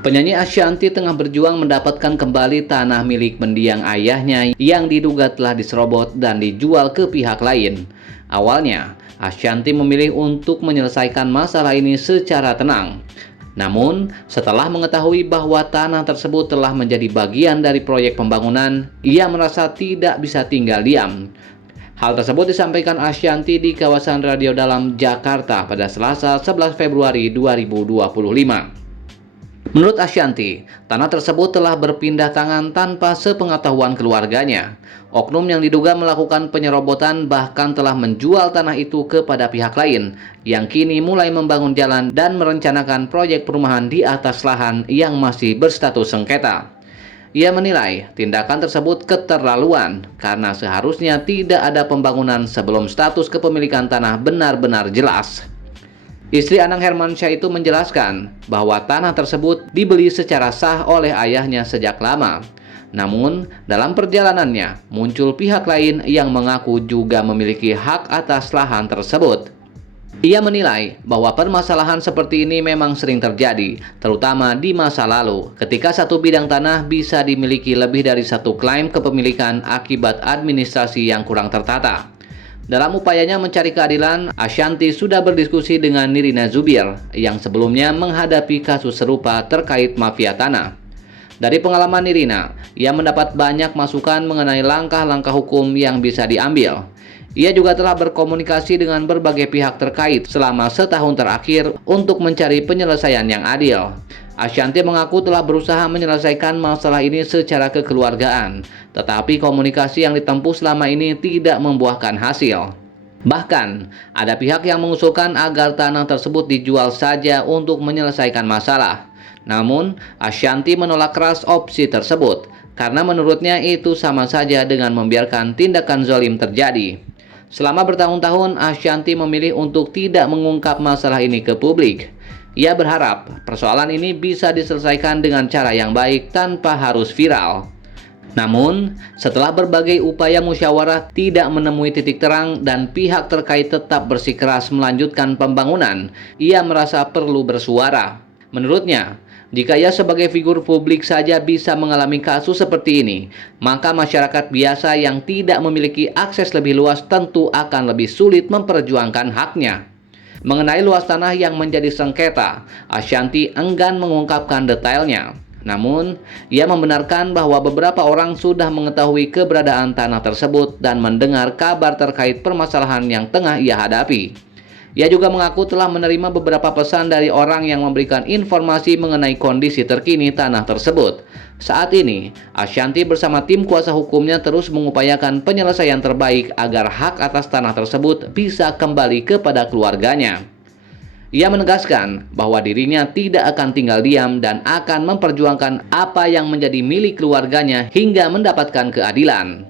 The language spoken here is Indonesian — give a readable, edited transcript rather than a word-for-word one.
Penyanyi Ashanty tengah berjuang mendapatkan kembali tanah milik mendiang ayahnya yang diduga telah diserobot dan dijual ke pihak lain. Awalnya, Ashanty memilih untuk menyelesaikan masalah ini secara tenang. Namun, setelah mengetahui bahwa tanah tersebut telah menjadi bagian dari proyek pembangunan, ia merasa tidak bisa tinggal diam. Hal tersebut disampaikan Ashanty di kawasan Radio Dalam Jakarta pada Selasa 11 Februari 2025. Menurut Ashanty, tanah tersebut telah berpindah tangan tanpa sepengetahuan keluarganya. Oknum yang diduga melakukan penyerobotan bahkan telah menjual tanah itu kepada pihak lain, yang kini mulai membangun jalan dan merencanakan proyek perumahan di atas lahan yang masih berstatus sengketa. Ia menilai tindakan tersebut keterlaluan karena seharusnya tidak ada pembangunan sebelum status kepemilikan tanah benar-benar jelas. Istri Anang Hermansyah itu menjelaskan bahwa tanah tersebut dibeli secara sah oleh ayahnya sejak lama. Namun, dalam perjalanannya muncul pihak lain yang mengaku juga memiliki hak atas lahan tersebut. Ia menilai bahwa permasalahan seperti ini memang sering terjadi, terutama di masa lalu, ketika satu bidang tanah bisa dimiliki lebih dari satu klaim kepemilikan akibat administrasi yang kurang tertata. Dalam upayanya mencari keadilan, Ashanty sudah berdiskusi dengan Nirina Zubir yang sebelumnya menghadapi kasus serupa terkait mafia tanah. Dari pengalaman Nirina, ia mendapat banyak masukan mengenai langkah-langkah hukum yang bisa diambil. Ia juga telah berkomunikasi dengan berbagai pihak terkait selama setahun terakhir untuk mencari penyelesaian yang adil. Ashanty mengaku telah berusaha menyelesaikan masalah ini secara kekeluargaan, tetapi komunikasi yang ditempuh selama ini tidak membuahkan hasil. Bahkan, ada pihak yang mengusulkan agar tanah tersebut dijual saja untuk menyelesaikan masalah. Namun, Ashanty menolak keras opsi tersebut, karena menurutnya itu sama saja dengan membiarkan tindakan zalim terjadi. Selama bertahun-tahun, Ashanty memilih untuk tidak mengungkap masalah ini ke publik. Ia berharap persoalan ini bisa diselesaikan dengan cara yang baik tanpa harus viral. Namun, setelah berbagai upaya musyawarah tidak menemui titik terang dan pihak terkait tetap bersikeras melanjutkan pembangunan, ia merasa perlu bersuara. Menurutnya, jika ia sebagai figur publik saja bisa mengalami kasus seperti ini, maka masyarakat biasa yang tidak memiliki akses lebih luas tentu akan lebih sulit memperjuangkan haknya. Mengenai luas tanah yang menjadi sengketa, Ashanty enggan mengungkapkan detailnya. Namun, ia membenarkan bahwa beberapa orang sudah mengetahui keberadaan tanah tersebut dan mendengar kabar terkait permasalahan yang tengah ia hadapi. Ia juga mengaku telah menerima beberapa pesan dari orang yang memberikan informasi mengenai kondisi terkini tanah tersebut. Saat ini, Ashanty bersama tim kuasa hukumnya terus mengupayakan penyelesaian terbaik agar hak atas tanah tersebut bisa kembali kepada keluarganya. Ia menegaskan bahwa dirinya tidak akan tinggal diam dan akan memperjuangkan apa yang menjadi milik keluarganya hingga mendapatkan keadilan.